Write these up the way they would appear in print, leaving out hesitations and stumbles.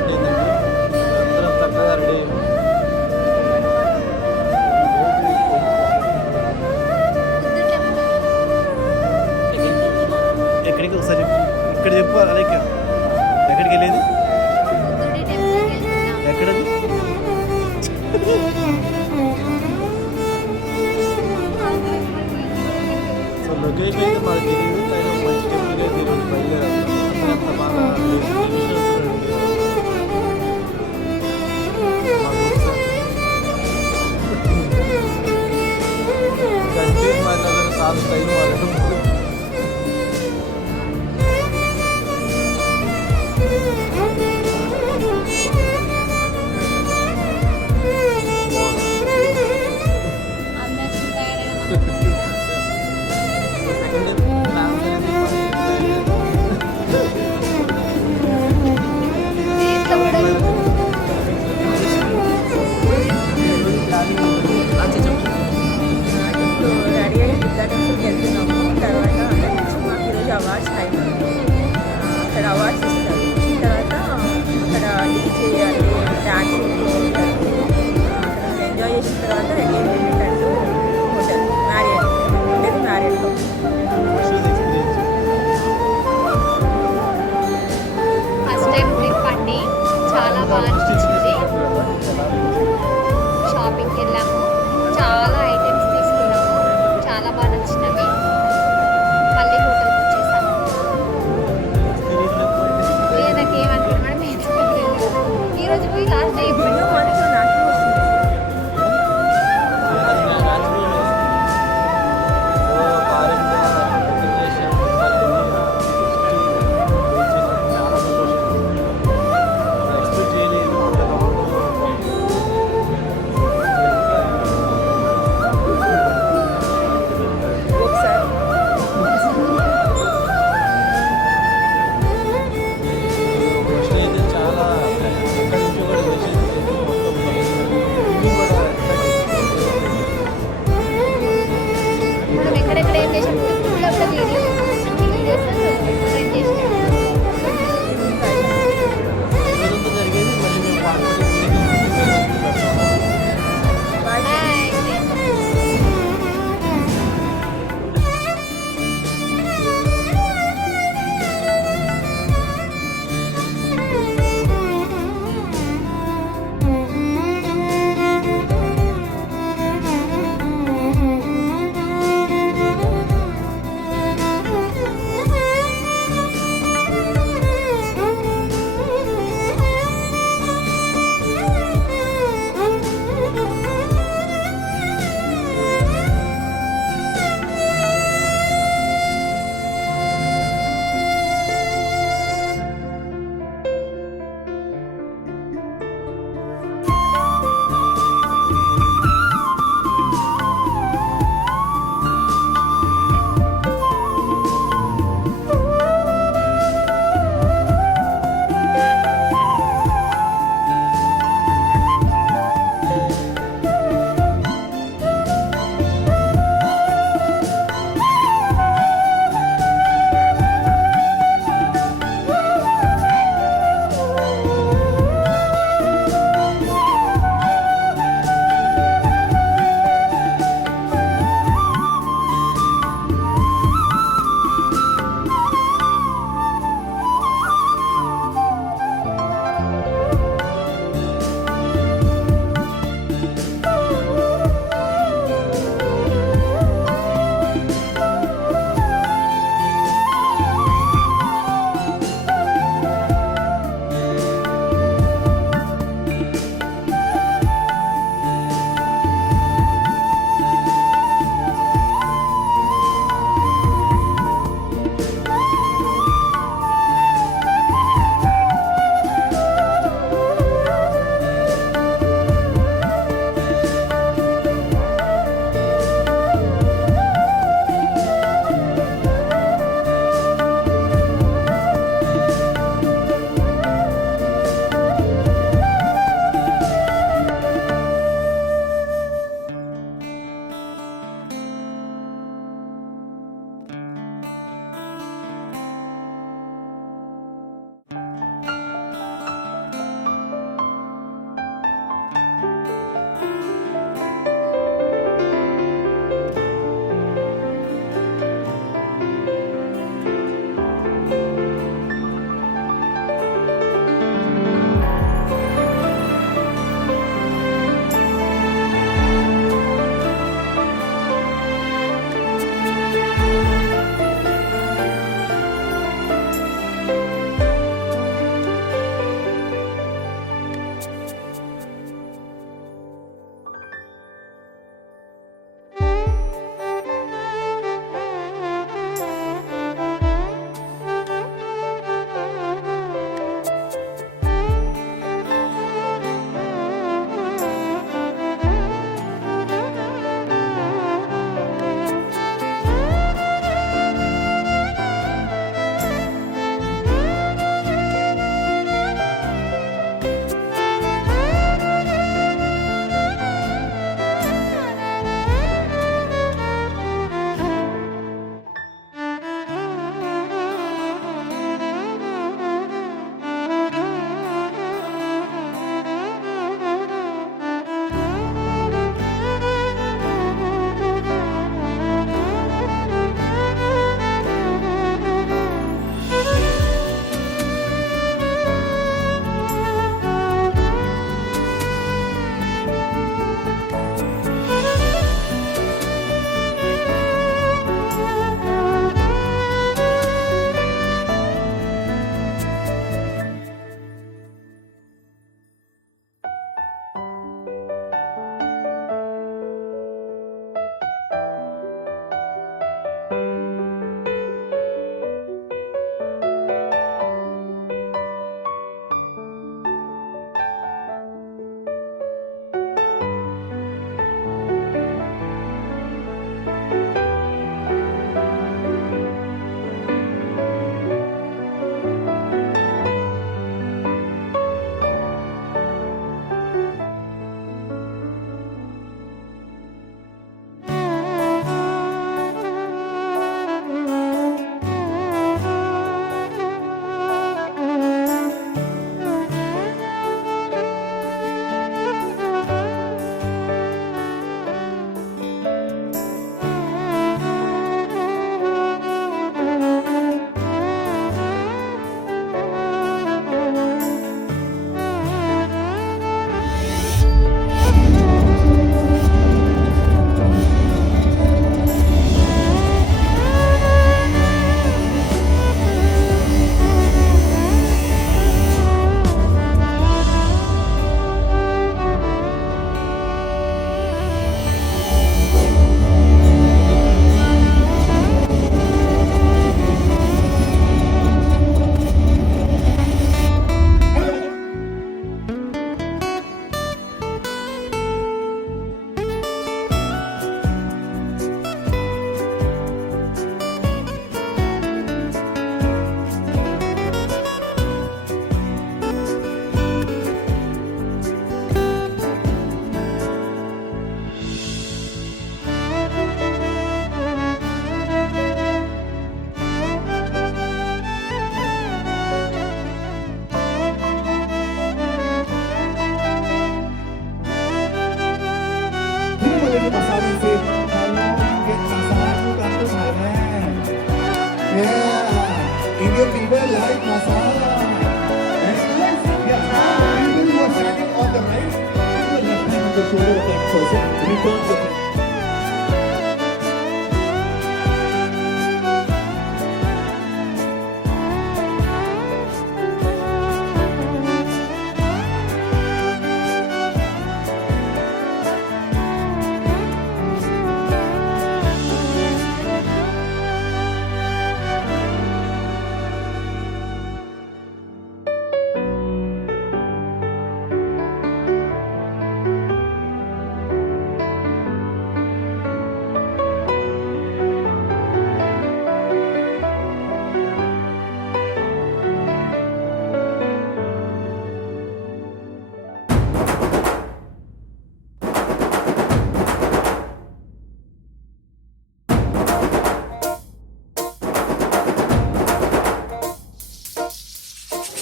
Start అయిందండి. అందరం చక్కగా రెడీ ఎక్కడికి ఒకసారి ఇక్కడ చెప్పు. అలాగే ఎక్కడికి వెళ్ళేది? ఎక్కడది? సో లొకేషన్ అయితే మాకు తెలియదు, కానీ మంచి టెంపుల్గా అయితే ఈరోజు బయలుదేరాము. ఎంత బాగా గంజీర్ మా దగ్గర సాగు స్టైల్ వాళ్ళు అవార్డ్స్ టైం అక్కడ అవార్డ్స్ ఇస్తారు. ఇచ్చిన తర్వాత అక్కడ డీజే అంటే డాన్సింగ్ అక్కడ ఎంజాయ్ చేసిన తర్వాత ఎంటర్టైన్మెంట్ అంటూ హోటల్ మ్యారియట్ అంటే మ్యారియట్లో ఫస్ట్ టైం ట్రిప్ అండి. చాలా బాగా అనిపించింది. షాపింగ్కి వెళ్ళాము, చాలా ఐటమ్స్ తీసుకున్నాము, చాలా బాగా నచ్చినవి. మళ్ళీ హోటల్కి వచ్చేసాము.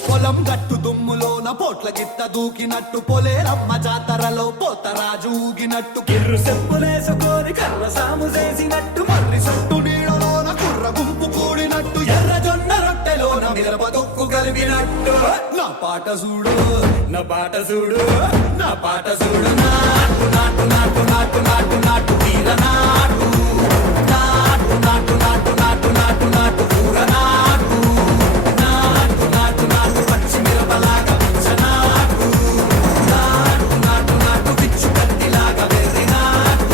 పొలం గట్టు దుమ్ములోన పోట్ల గిత్త దూకినట్టు పొలేరమ్మ జాతరలో పోతరాజు ఊగినట్టు కిర్రు చెప్పులేసుకొని కర్ర సాము చేసినట్టు మర్రి చుట్టూ నీడలోన కుర్ర గుంపు కూడినట్టు ఎర్ర జొన్న రొట్టెలోన మిరప దొక్కు కలిపినట్టు నా పాట చూడు నా పాట చూడు నా పాట చూడు నాటు నాటు నాటు నాటు నాటు నాటు తీర నాటు నాటు నాటు నాటు నాటు నాటు నాటు ఊర నాటు నాటు నాటు నాటు పచ్చి మిరపలాగా నాటు నాటు నాటు నాటు పిచ్చు కత్తిలాగా వెర్రి నాటు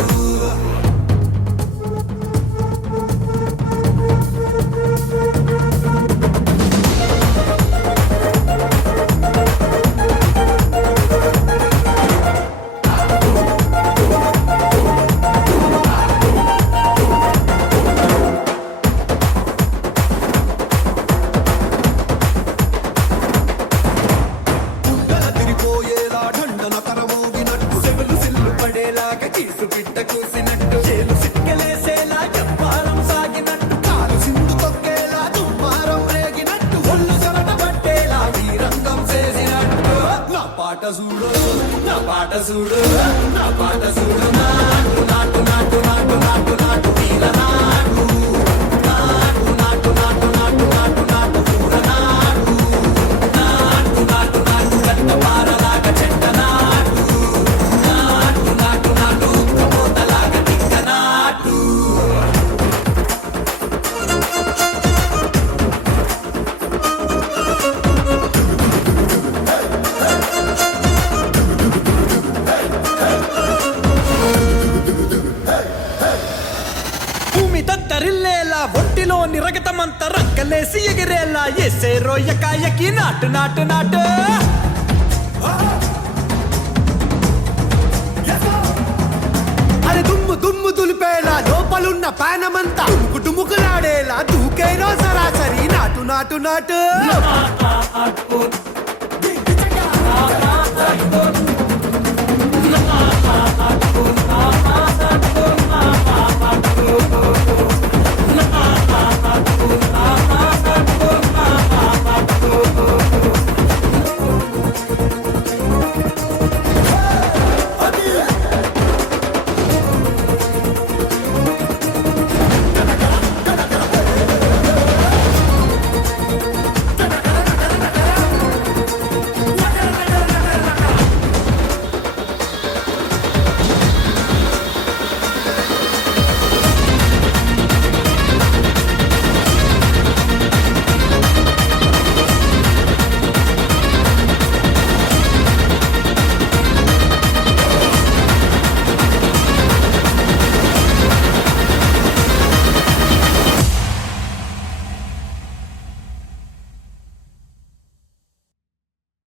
గుండెల తిరిపోయేలా ఢండన కరమోగినట్టు సెగలు సిల్లు పడేలాగా కీసు పిట్ట కూసినట్టు చేలు సిక్కలేసేలా చెప్పారం సాగినట్టు కాలు సింధు తొక్కేలా దుమ్మారం రేగినట్టు ఒళ్ళు చెమట పట్టేలా ఈ రంగం చేసినట్టు నా పాట చూడు నా పాట చూడు నా పాట చూడు నాటు నాటు నాటు నాటు నాటు నాటు తీర నాటు నాటు నాటు నాటు నాటు నాటు నాటు ఊర నాటు నాటు నాటు నాటు గట్ట పారలాగా చెట్ట నాటు నాటు నాటు నాటు ఉక్కబోతలాగా తిక్క నాటు భూమి దద్దరిల్లేలా ఒంటిలోని రగతమంత రక్కలేసి ఎగిరేలా ఎసే రోయకాయకి నాటు నాటు నాటు అరే దుమ్ము దుమ్ము దులిపేలా లోపలున్న పానమంతా డుముకులాడేలా దూకేనో సరాసరి నాటు నాటు నాటు నాటు